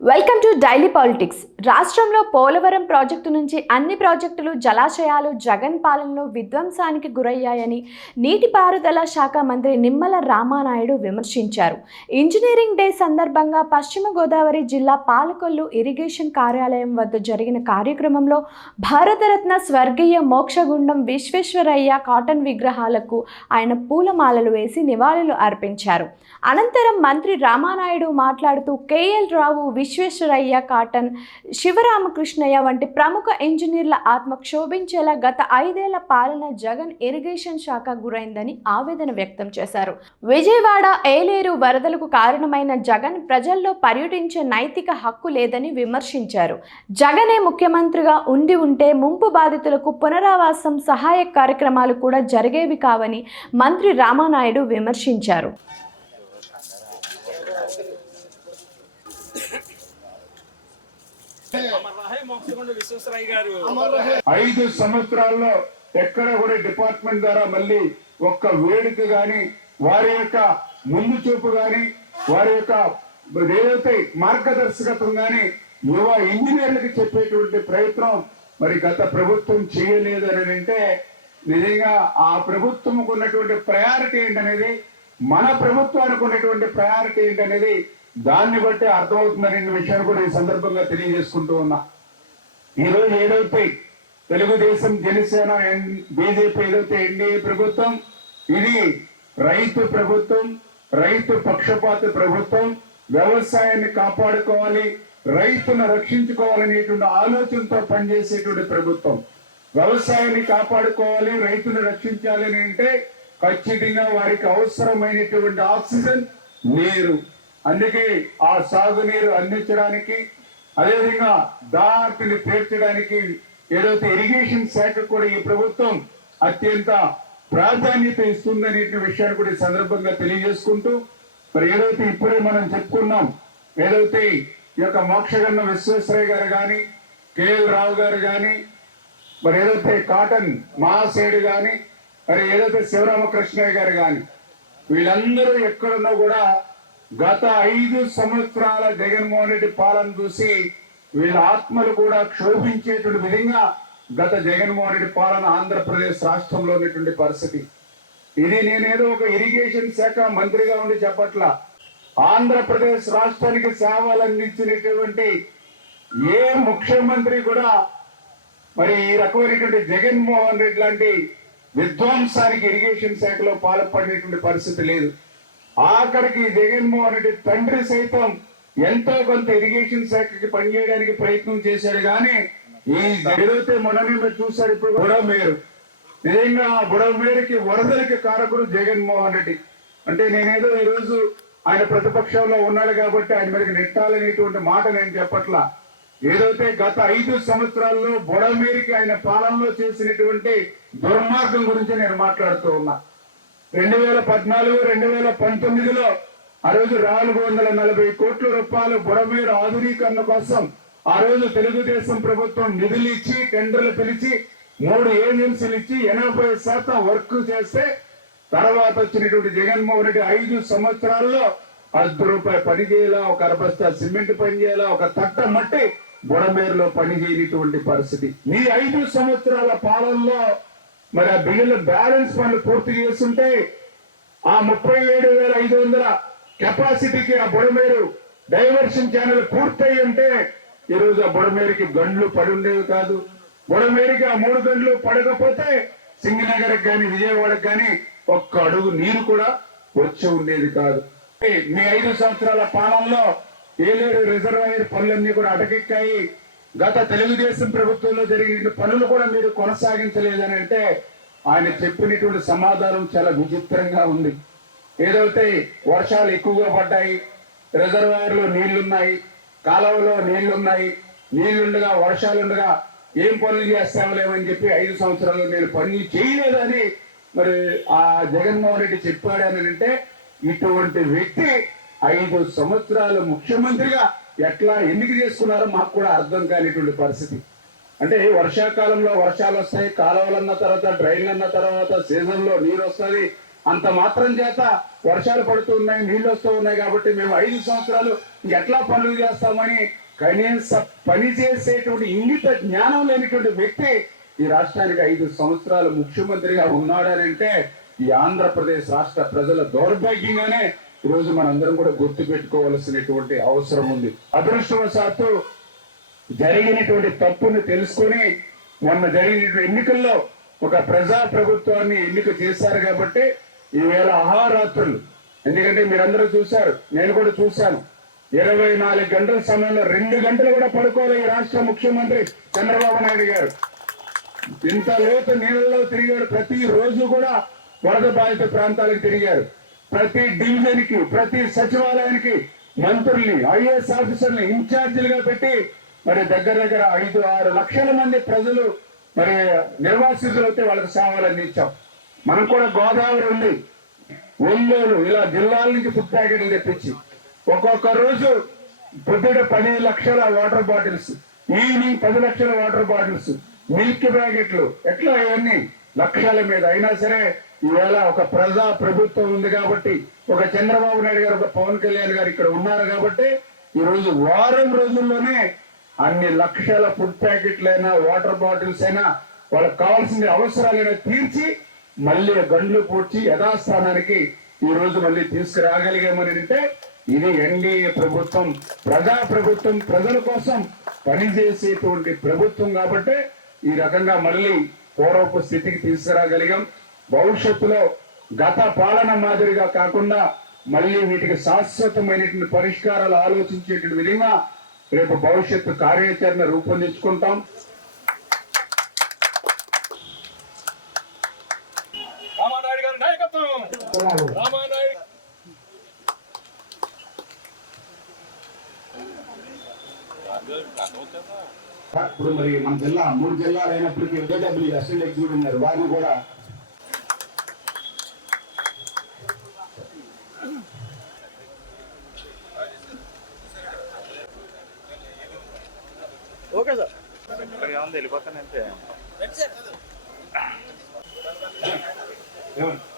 Welcome to daily politics. రాష్ట్రంలో Polavaram project నుంచి అన్ని ప్రాజెక్టులు, జలాశయాలు జగన్ పాలనలో విధ్వంసానికి గురయ్యాయని నీటిపారుదల శాఖ మంత్రి నిమ్మల రామానాయుడు విమర్శించారు. ఇంజనీరింగ్ డే సందర్భంగా పశ్చిమ గోదావరి జిల్లా పాలకొల్లు ఇరిగేషన్ కార్యాలయం వద్ద జరిగిన కార్యక్రమంలో భారతరత్న స్వర్గీయ మోక్షగుండం విశ్వేశ్వరయ్య కాటన్ విగ్రహాలకు ఆయన పూలమాలలు వేసి నివాళులు అర్పించారు. అనంతరం మంత్రి రామానాయుడు మాట్లాడుతూ కేఎల్ రావు, విశ్వేశ్వరయ్య కాటన్, శివరామకృష్ణయ్య వంటి ప్రముఖ ఇంజనీర్ల ఆత్మ క్షోభించేలా గత 5 ఏళ్ల పాలన జగన్ ఇరిగేషన్ శాఖ గురైందని ఆవేదన వ్యక్తం చేశారు. విజయవాడ, ఏలేరు వరదలకు కారణమైన జగన్ ప్రజల్లో పర్యటించే నైతిక హక్కు లేదని విమర్శించారు. జగనే ముఖ్యమంత్రిగా ఉంటే ముంపు బాధితులకు పునరావాసం, సహాయ కార్యక్రమాలు కూడా జరిగేవి కావని మంత్రి రామానాయుడు విమర్శించారు. 5 సంవత్సరాల్లో ఎక్కడ కూడా డిపార్ట్మెంట్ ద్వారా మళ్ళీ ఒక్క వేడుక గాని, వారి యొక్క ముందు చూపు గాని, వారి యొక్క ఏదైతే మార్గదర్శకత్వం గాని యువ ఇంజనీర్లకు చెప్పేటువంటి ప్రయత్నం మరి గత ప్రభుత్వం చేయలేదు అని అంటే నిజంగా ఆ ప్రభుత్వంకు ఉన్నటువంటి ప్రయారిటీ ఏంటనేది, మన ప్రభుత్వానికి ఉన్నటువంటి ప్రయారిటీ ఏంటనేది దాన్ని బట్టి అర్థమవుతుందనే విషయాన్ని కూడా ఈ సందర్భంగా తెలియజేసుకుంటూ ఉన్నా. ఈరోజు ఏదైతే తెలుగుదేశం, జనసేన, బీజేపీ ఏదైతే ఎన్డీఏ ప్రభుత్వం, ఇది రైతు ప్రభుత్వం, రైతు పక్షపాత ప్రభుత్వం, వ్యవసాయాన్ని కాపాడుకోవాలి, రైతును రక్షించుకోవాలనేటువంటి ఆలోచనతో పనిచేసేటువంటి ప్రభుత్వం. వ్యవసాయాన్ని కాపాడుకోవాలి, రైతును రక్షించాలి అని అంటే ఖచ్చితంగా వారికి అవసరమైనటువంటి ఆక్సిజన్, నీరు, అందుకే ఆ సాగునీరు అందించడానికి, అదేవిధంగా దాటిని తీర్చడానికి ఏదైతే ఇరిగేషన్ శాఖ కూడా ఈ ప్రభుత్వం అత్యంత ప్రాధాన్యత ఇస్తుందనే విషయాన్ని కూడా ఈ సందర్భంగా తెలియజేసుకుంటూ, మరి ఏదైతే ఇప్పుడే మనం చెప్పుకున్నాం, ఏదైతే ఈ యొక్క మోక్షగన్న విశ్వేశ్వరయ్య గారు కానీ, కేఎల్ రావు గారు కానీ, మరి ఏదైతే కాటన్ మహాశయుడు కానీ, మరి ఏదైతే శివరామకృష్ణయ్య గారు కానీ, వీళ్ళందరూ ఎక్కడున్నా కూడా గత 5 సంవత్సరాల జగన్మోహన్ రెడ్డి పాలన చూసి వీళ్ళ ఆత్మలు కూడా క్షోభించేటువంటి విధంగా గత జగన్మోహన్ రెడ్డి పాలన ఆంధ్రప్రదేశ్ రాష్ట్రంలో ఉన్నటువంటి పరిస్థితి ఇది. నేనేదో ఒక ఇరిగేషన్ శాఖ మంత్రిగా ఉండి చెప్పట్ల, ఆంధ్రప్రదేశ్ రాష్ట్రానికి సేవలు అందించినటువంటి ఏ ముఖ్యమంత్రి కూడా మరి ఈ రకమైనటువంటి జగన్మోహన్ రెడ్డి లాంటి విధ్వంసానికి ఇరిగేషన్ శాఖలో పాల్పడినటువంటి పరిస్థితి లేదు. ఆఖరికి జగన్మోహన్ రెడ్డి తండ్రి సైతం ఎంతో కొంత ఇరిగేషన్ శాఖకి పనిచేయడానికి ప్రయత్నం చేశాడు. కానీ ఈ ఏదైతే మొన్న చూశారు ఇప్పుడు బుడమేరు, నిజంగా బుడమేరుకి వరదలకి కారకుడు జగన్మోహన్ రెడ్డి. అంటే నేనేదో ఈరోజు ఆయన ప్రతిపక్షంలో ఉన్నాడు కాబట్టి ఆయన మీదకి నెట్టాలనేటువంటి మాట నేను చెప్పట్లా. ఏదైతే గత 5 సంవత్సరాల్లో బుడమేరుకి ఆయన పాలనలో చేసినటువంటి దుర్మార్గం గురించి నేను మాట్లాడుతూ ఉన్నా. 2014, 2019లో ఆ రోజు 440 కోట్ల రూపాయలు బుడమేరు ఆధునీకరణ కోసం ఆ రోజు తెలుగుదేశం ప్రభుత్వం నిధులు ఇచ్చి, టెండర్లు పిలిచి 3 ఏజెన్సీలు ఇచ్చి 80% వర్క్ చేస్తే, తర్వాత వచ్చినటువంటి జగన్మోహన్ రెడ్డి 5 సంవత్సరాల్లో ₹10 పని చేయాలా, ఒక అరబస్తా సిమెంట్ పని చేయాలా, ఒక తట్ట మట్టి బుడమేరులో పని చేయనటువంటి పరిస్థితి. ఈ 5 సంవత్సరాల పాలనలో మరి ఆ బిల్లుల బ్యాలెన్స్ పనులు పూర్తి చేస్తుంటే ఆ 37,500 కెపాసిటీకి ఆ బుడమేరు డైవర్షన్ ఛానల్ పూర్తయి ఉంటే ఈరోజు ఆ బుడమేరుకి గండ్లు పడి ఉండేవి కాదు. బుడమేరుకి ఆ 3 గంటలు పడకపోతే సింగనగర్కి కానీ, విజయవాడకి కానీ ఒక్క అడుగు నీరు కూడా వచ్చి ఉండేది కాదు. మీ 5 సంవత్సరాల పాలనలో ఏలేరు రిజర్వాయర్ పనులన్నీ కూడా అటకెక్కాయి. గత తెలుగుదేశం ప్రభుత్వంలో జరిగిన పనులు కూడా మీరు కొనసాగించలేదని అంటే ఆయన చెప్పినటువంటి సమాధానం చాలా విచిత్రంగా ఉంది. ఏదైతే వర్షాలు ఎక్కువగా పడ్డాయి, రిజర్వాయర్లో నీళ్లున్నాయి, కాలువలో నీళ్లున్నాయి, నీళ్లుండగా వర్షాలుండగా ఏం పనులు చేస్తామలేమని చెప్పి 5 సంవత్సరాలు నేను పనులు చేయలేదని మరి ఆ జగన్మోహన్ రెడ్డి చెప్పాడని అంటే, ఇటువంటి వ్యక్తి 5 సంవత్సరాలు ముఖ్యమంత్రిగా ఎట్లా ఎందుకు చేసుకున్నారో మాకు కూడా అర్థం కానిటువంటి పరిస్థితి. అంటే వర్షాకాలంలో వర్షాలు వస్తాయి, కాలువలు అన్న తర్వాత, డ్రైన్లు అన్న తర్వాత, సీజన్ లో నీరు వస్తుంది, అంత మాత్రం చేత వర్షాలు పడుతూ ఉన్నాయి, నీళ్లు వస్తూ ఉన్నాయి కాబట్టి మేము 5 సంవత్సరాలు ఇంకెట్లా పనులు చేస్తామని కనీస పని చేసేటువంటి ఇంగిత జ్ఞానం లేనిటువంటి వ్యక్తి ఈ రాష్ట్రానికి 5 సంవత్సరాలు ముఖ్యమంత్రిగా ఉన్నాడనంటే ఈ ఆంధ్రప్రదేశ్ రాష్ట్ర ప్రజల దౌర్భాగ్యంగానే ఈరోజు మనందరం కూడా గుర్తు పెట్టుకోవాల్సినటువంటి అవసరం ఉంది. అదృష్టవశాత్తు జరిగినటువంటి తప్పును తెలుసుకొని మొన్న జరిగినటువంటి ఎన్నికల్లో ఒక ప్రజా ప్రభుత్వాన్ని ఎన్నిక చేశారు కాబట్టి ఈవేళ అహోరాత్రులు, ఎందుకంటే మీరందరూ చూశారు, నేను కూడా చూశాను, 24 గంటల సమయంలో 2 గంటలు కూడా పడుకోలే ఈ రాష్ట్ర ముఖ్యమంత్రి చంద్రబాబు నాయుడు గారు. ఇంత లోతు నీళ్ళలో తిరిగాడు. ప్రతి రోజు కూడా వరద బాధిత ప్రాంతాలకు తిరిగారు. ప్రతి డివిజన్ కి, ప్రతి సచివాలయానికి మంత్రుల్ని, ఐఏఎస్ ఆఫీసర్ని ఇన్ఛార్జీలుగా పెట్టి మరి దగ్గర 5-6 లక్షల మంది ప్రజలు మరి నిర్వాసితులు అయితే వాళ్ళకి సేవలు అందించాం. మనం కూడా గోదావరి ఉంది, ఒంగోలు, ఇలా జిల్లాల నుంచి ఫుడ్ ప్యాకెట్లు తెప్పించి ఒక్కొక్క రోజు పొద్దుట 10 లక్షల వాటర్ బాటిల్స్, ఈవినింగ్ 10 లక్షల వాటర్ బాటిల్స్, మిల్క్ ప్యాకెట్లు, ఎట్లా ఇవన్నీ లక్షల మీద. అయినా సరే ఈవేళ ఒక ప్రజా ప్రభుత్వం ఉంది కాబట్టి, ఒక చంద్రబాబు నాయుడు గారు, ఒక పవన్ కళ్యాణ్ గారు ఇక్కడ ఉన్నారు కాబట్టి ఈ రోజు వారం రోజుల్లోనే అన్ని లక్షల ఫుడ్ ప్యాకెట్లైనా వాటర్ బాటిల్స్ అయినా వాళ్ళకి కావాల్సిన అవసరాలైనా తీర్చి మళ్ళీ గండ్లు పూడ్చి యథాస్థానానికి ఈ రోజు మళ్ళీ తీసుకురాగలిగామని అంటే ఇది ఎన్డీఏ ప్రభుత్వం, ప్రజా ప్రభుత్వం, ప్రజల కోసం పనిచేసేటువంటి ప్రభుత్వం కాబట్టి ఈ రకంగా మళ్ళీ పూర్వపు స్థితికి తీసుకురాగలిగాం. భవిష్యత్తులో గత పాలన మాదిరిగా కాకుండా మళ్ళీ వీటికి శాశ్వతమైనటువంటి పరిష్కారాలు ఆలోచించేటువంటి విధంగా రేపు భవిష్యత్తు కార్యాచరణ రూపొందించుకుంటాం. రామానాయుడు గారి నాయకత్వం, రామానాయుడు ఇప్పుడు మరి మన జిల్లా 3 జిల్లాలు అయినప్పటికీ ఏడబ్ల్యూ అసిస్టెంట్ ఎగ్జిక్యూటివ్ ఉన్నారు, వారిని కూడా ఓకే సార్. వెళ్ళిపోతానంటే ఏమన్నా